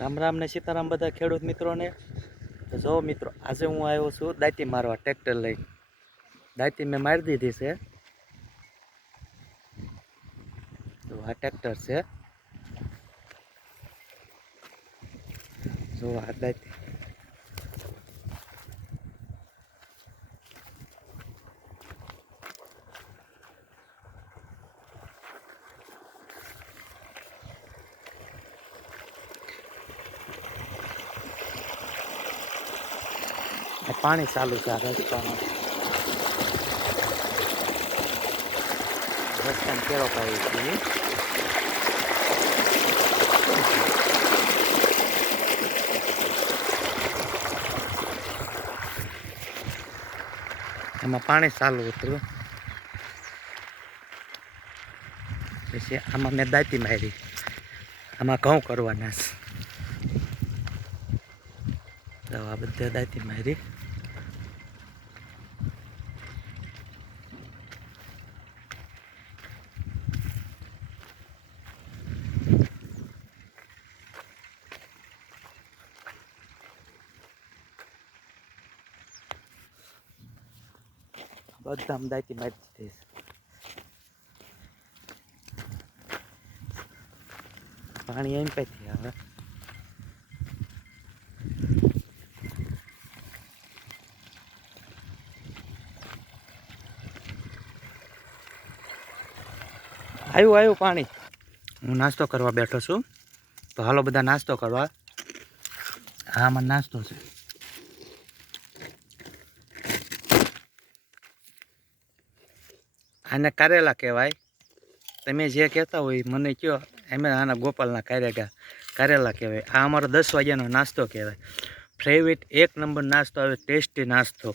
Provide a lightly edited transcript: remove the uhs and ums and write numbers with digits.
રામ રામ ને સીતારામ બધા ખેડૂત મિત્રોને. તો જો મિત્રો, આજે હું આવ્યો છું દાંતી મારવા ટ્રેક્ટર લઈ. દાંતી મેં મારી દીધી છે. તો આ ટ્રેક્ટર છે. જો આ દાંતી. પાણી ચાલુ છે આ રસ્તામાં. રસ્તામાં કેળો પાવી છે. એમાં પાણી ચાલુ હતું. પછી આમાં મેં દાંતી મારી. આમાં ઘઉં કરવાના છે. તો આ બધે દાંતી મારી. બધા દાંતી મારી દીધી છે. પાણી એમ પાઈથી આવે. આવ્યું પાણી. હું નાસ્તો કરવા બેઠો છું. તો હાલો બધા નાસ્તો કરવા. આમાં નાસ્તો છે. આને કારેલા કહેવાય. તમે જે કહેતા હોય મને કહો. એમ આના ગોપાલના કારેલા કહેવાય. આ અમારો 10 વાગ્યાનો નાસ્તો કહેવાય. ફેવરેટ 1 નંબર નાસ્તો આવે, ટેસ્ટી નાસ્તો.